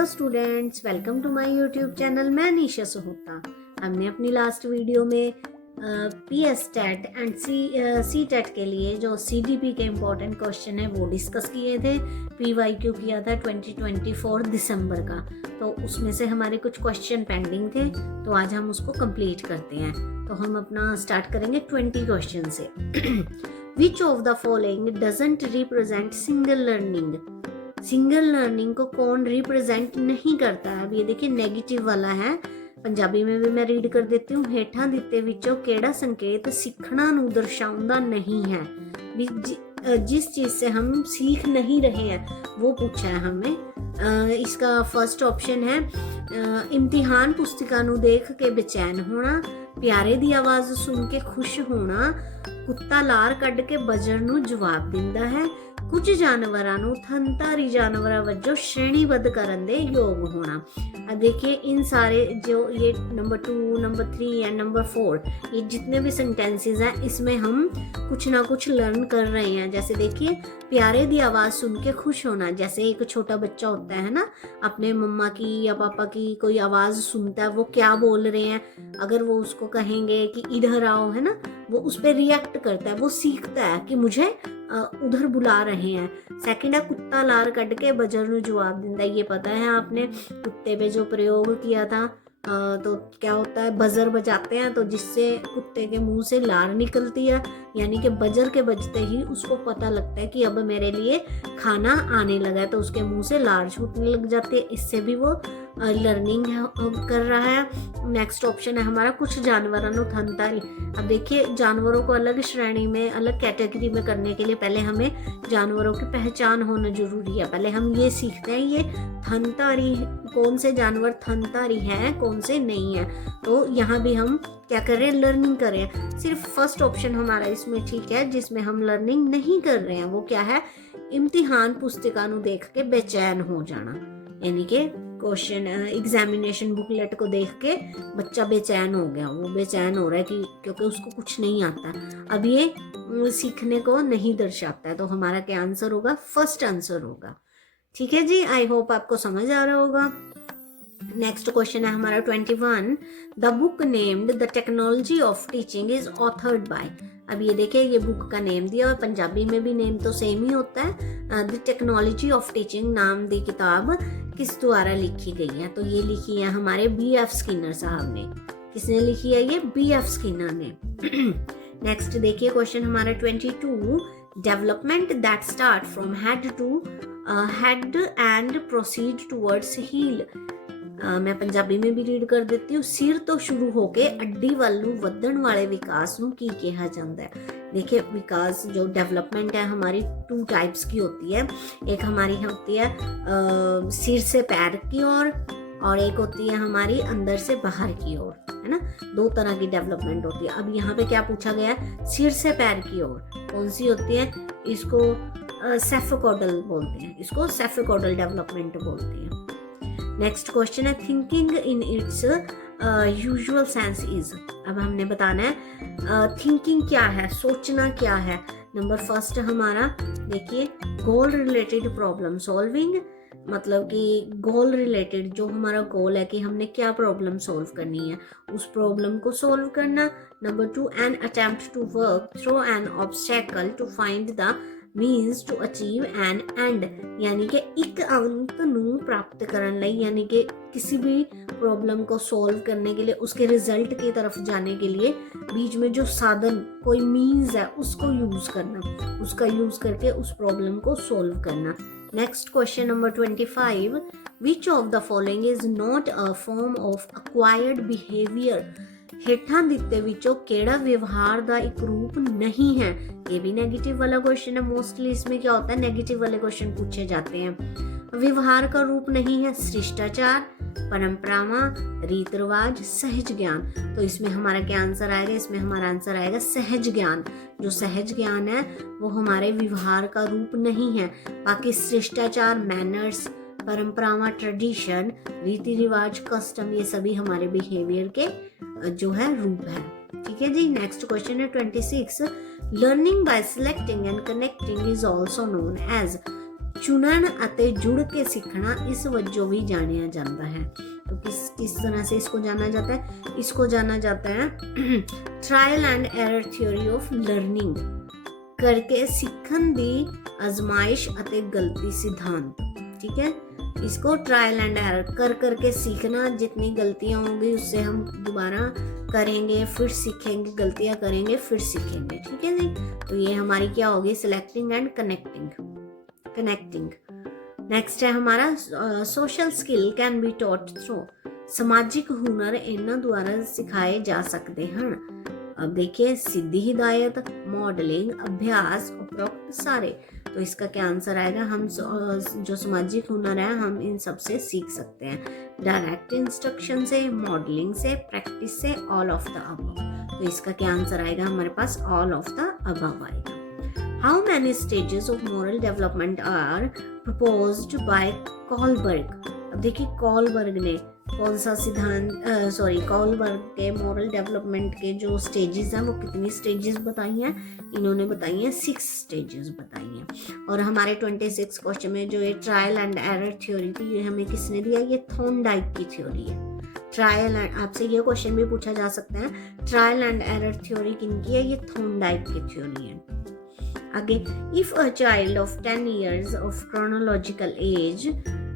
Hello students, welcome to my YouTube channel. मैं निशा सोहता। हमने अपनी लास्ट वीडियो में PS TET and C TET के लिए जो CDP के इम्पोर्टेंट क्वेश्चन है वो डिस्कस किए थे। PYQ किया था 2024 दिसंबर का, तो उसमें से हमारे कुछ क्वेश्चन पेंडिंग थे, तो आज हम उसको कंप्लीट करते हैं। तो हम अपना स्टार्ट करेंगे 20 क्वेश्चन से। विच of the following doesn't represent single learning? Single learning को कौन रिप्रेजेंट नहीं करता है? अब ये देखिए नेगेटिव वाला है, पंजाबी में भी मैं रीड कर देती हूँ। हेठा दिते विचों केड़ा संकेत सीखना नू दर्शाउंदा नहीं है? जिस चीज से हम सीख नहीं रहे हैं वो पूछा है हमें। इसका फर्स्ट ऑप्शन है इम्तिहान पुस्तिका नू देख के बेचैन होना, प्यारे दी आवाज सुन के खुश होना, कुत्ता लार कढ़ के बजर नू जवाब दिंदा है, कुछ जानवरां नू थनधारी जानवरां वजों श्रेणीबद्ध करन दे योग होना। अब देखिए इन सारे जो ये नंबर 2, नंबर 3 एंड नंबर 4 ये जितने भी सेंटेंसेस हैं इसमें हम कुछ ना कुछ लर्न कर रहे हैं। जैसे देखिए प्यारे दी आवाज़ सुन के खुश होना, जैसे एक छोटा बच्चा होता है ना, अपने मम्मा की या पापा की कोई आवाज़ सुनता है, वो क्या बोल रहे हैं, अगर वो उसको कहेंगे कि इधर आओ, है ना, वो उस पर रिएक्ट करता है, वो सीखता है कि मुझे उधर बुला रहे हैं। सेकंड है कुत्ता लार कढ़ के बजर नू जवाब दिंदा। ये पता है आपने कुत्ते पे जो प्रयोग किया था, तो क्या होता है, बजर बजाते हैं तो जिससे कुत्ते के मुंह से लार निकलती है, यानी कि बजर के बजते ही उसको पता लगता है कि अब मेरे लिए खाना आने लगा है, तो उसके मुंह से लार छूटने लग जाती है। इससे भी वो लर्निंग कर रहा है। नेक्स्ट ऑप्शन है हमारा कुछ जानवरों नु थनधारी। अब देखिए जानवरों को अलग श्रेणी में, अलग कैटेगरी में करने के लिए पहले हमें जानवरों की पहचान होना जरूरी है। पहले हम ये सीखते हैं ये थनधारी, कौन से जानवर थनधारी है, कौन से नहीं है। तो यहाँ भी हम क्या कर रहे हैं, लर्निंग कर रहे हैं। सिर्फ फर्स्ट ऑप्शन हमारा इसमें ठीक है, जिसमें हम लर्निंग नहीं कर रहे हैं, वो क्या है, इम्तिहान पुस्तिका नु देख के बेचैन हो जाना, यानी कि क्वेश्चन एग्जामिनेशन बुकलेट को देख के बच्चा बेचैन हो गया, वो बेचैन हो रहा है कि क्योंकि उसको कुछ नहीं आता। अब ये सीखने को नहीं दर्शाता है, तो हमारा क्या आंसर होगा, फर्स्ट आंसर होगा। ठीक है जी, आई होप आपको समझ आ रहा होगा। नेक्स्ट क्वेश्चन है हमारा 21। The book named the technology of teaching is authored bye. अब ये देखिए ये बुक का नेम दिया, और पंजाबी में भी नेम तो सेम ही होता है। द टेक्नोलॉजी ऑफ टीचिंग नाम दी किताब किस द्वारा लिखी गई है? तो ये लिखी है हमारे BF स्किनर साहब ने। किसने लिखी है? ये BF स्किनर ने। नेक्स्ट देखिए क्वेश्चन हमारा 22। Development that start from head to head and proceed towards heel. मैं पंजाबी में भी रीड कर देती हूँ। सिर तो शुरू होके अड्डी वाल नू वधण वाले विकास नू की कहा जाता है? देखिए विकास जो डेवलपमेंट है हमारी 2 टाइप्स की होती है। एक हमारी होती है सिर से पैर की ओर, और एक होती है हमारी अंदर से बाहर की ओर, है ना। 2 तरह की डेवलपमेंट होती है। अब यहाँ पे क्या पूछा गया है, सिर से पैर की ओर कौन सी होती है? इसको सेफोकॉडल बोलते हैं, इसको सेफोकॉडल डेवलपमेंट बोलते हैं। नेक्स्ट क्वेश्चन है thinking in its usual sense is. अब हमने बताना है थिंकिंग क्या है, सोचना क्या है। नंबर फर्स्ट हमारा देखिए गोल रिलेटेड प्रॉब्लम सॉल्विंग, मतलब कि गोल रिलेटेड जो हमारा गोल है कि हमने क्या प्रॉब्लम सॉल्व करनी है, उस प्रॉब्लम को सॉल्व करना। Number 2 an attempt to work through an obstacle to find the means to achieve an end, यानी कि एक अंत नू प्राप्त करने लई, यानी कि किसी भी प्रॉब्लम को सॉल्व करने के लिए, उसके रिजल्ट की तरफ जाने के लिए बीच में जो साधन कोई मीन्स है उसको यूज करना, उसका यूज करके उस प्रॉब्लम को सॉल्व करना। Next question number 25। Which of the following is not a form of acquired behaviour? हेठा दिते विचों केड़ा व्यवहार दा एक रूप नहीं है? ये भी नेगेटिव वाला क्वेश्चन है। मोस्टली इसमें क्या होता है, नेगेटिव वाले क्वेश्चन पूछे जाते हैं। व्यवहार का रूप नहीं है शिष्टाचार, परंपरावां, रीत रिवाज, सहज ज्ञान। तो इसमें हमारा क्या आंसर आएगा? इसमें हमारा आंसर आएगा सहज ज्ञान। जो सहज ज्ञान है वो हमारे व्यवहार का रूप नहीं है। बाकी शिष्टाचार, मैनर्स, परंपरावां, ट्रेडिशन, रीति रिवाज, कस्टम, ये सभी हमारे बिहेवियर के जो है रूप है। ठीक है जी। नेक्स्ट क्वेश्चन है 26। Learning by selecting and connecting is also known as. चुनन ਅਤੇ जुड़ के सीखना इस वजों भी जानिया जाता है। तो किस तरह से इसको जाना जाता है? इसको जाना जाता है trial and error theory of learning, करके सीखन दी आजमाइश ਅਤੇ गलती सिद्धांत। ठीक है, इसको ट्रायल एंड एरर कर करके सीखना, जितनी गलतियां होंगी उससे हम दोबारा करेंगे, फिर सीखेंगे, गलतियां करेंगे, फिर सीखेंगे। ठीक है जी, तो ये हमारी क्या होगी? Selecting and connecting. नेक्स्ट है हमारा social skill can be taught through, समाजिक हुनर इन्हां द्वारा सिखाए जा सकते हैं। अब देखिए, सीधी हिदायत, मॉडलिंग, अभ्यास, उपरोक्त सारे। तो इसका क्या आंसर आएगा? हम जो सामाजिक हुनर है हम इन सब से सीख सकते हैं, डायरेक्ट इंस्ट्रक्शन से, मॉडलिंग से, प्रैक्टिस से, ऑल ऑफ द अबव। तो इसका क्या आंसर आएगा हमारे पास? ऑल ऑफ द अबव आएगा। How many stages of moral development are proposed by Kohlberg? अब देखिए, कॉलबर्ग ने कौन सा सिद्धांत कॉलबर्ग के मोरल डेवलपमेंट के जो स्टेजेस हैं वो कितनी स्टेजेस बताई हैं? इन्होंने बताई हैं 6 स्टेजेस बताई हैं। और हमारे 26 क्वेश्चन में जो ये ट्रायल एंड एरर थ्योरी थी, ये हमें किसने दिया? ये थॉर्नडाइक की थ्योरी है। ट्रायल एंड, आपसे ये क्वेश्चन भी पूछा जा सकता है, ट्रायल एंड एरर थ्योरी किनकी है? ये थॉर्नडाइक की थ्योरी है। आगे, if a child of 10 years of chronological age,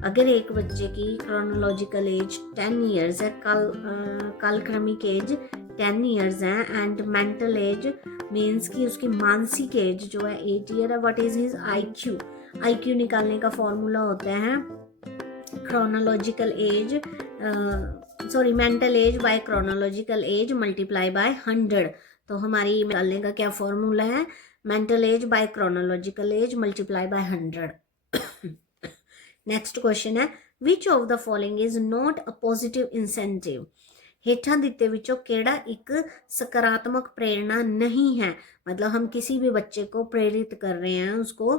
अगर एक बच्चे की क्रोनोलॉजिकल एज 10 years है, कालक्रमिक एज 10 years है, एंड मेंटल एज मीन्स कि उसकी मानसिक एज जो है 8 year है, what is his IQ? IQ निकालने का फॉर्मूला होता है chronological age mental age by chronological age multiply by 100। तो हमारी निकालने का क्या फॉर्मूला है? Mental age by chronological age multiply by 100। Next question है, which of the following is not a positive incentive? हेठां दिते विचों केड़ा एक सकारात्मक प्रेरणा नहीं है? मतलब हम किसी भी बच्चे को प्रेरित कर रहे हैं, उसको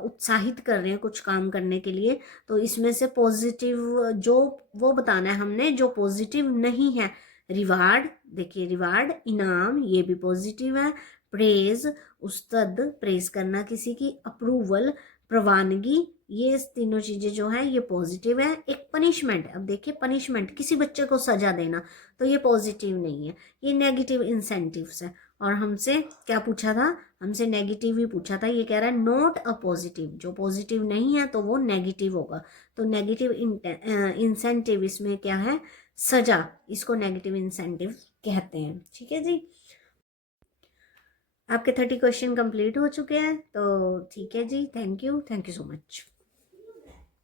उत्साहित कर रहे हैं कुछ काम करने के लिए, तो इसमें से पॉजिटिव जो वो बताना है हमने जो पॉजिटिव नहीं है। रिवार्ड, देखिए रिवार्ड इनाम, ये भी पॉजिटिव है। प्रेज, उस्तद, प्रेज करना किसी की। अप्रूवल, प्रवानगी, ये तीनों चीजें जो है ये पॉजिटिव है। एक पनिशमेंट, अब देखिए पनिशमेंट, किसी बच्चे को सजा देना, तो ये पॉजिटिव नहीं है, ये नेगेटिव इंसेंटिव्स है। और हमसे क्या पूछा था? हमसे नेगेटिव ही पूछा था। ये कह रहा है नॉट अ पॉजिटिव, जो पॉजिटिव नहीं है तो वो नेगेटिव होगा। तो नेगेटिव इंसेंटिव इसमें क्या है? सजा, इसको नेगेटिव इंसेंटिव कहते हैं। ठीक है जी, आपके 30 क्वेश्चन कंप्लीट हो चुके हैं। तो ठीक है जी, थैंक यू सो मच।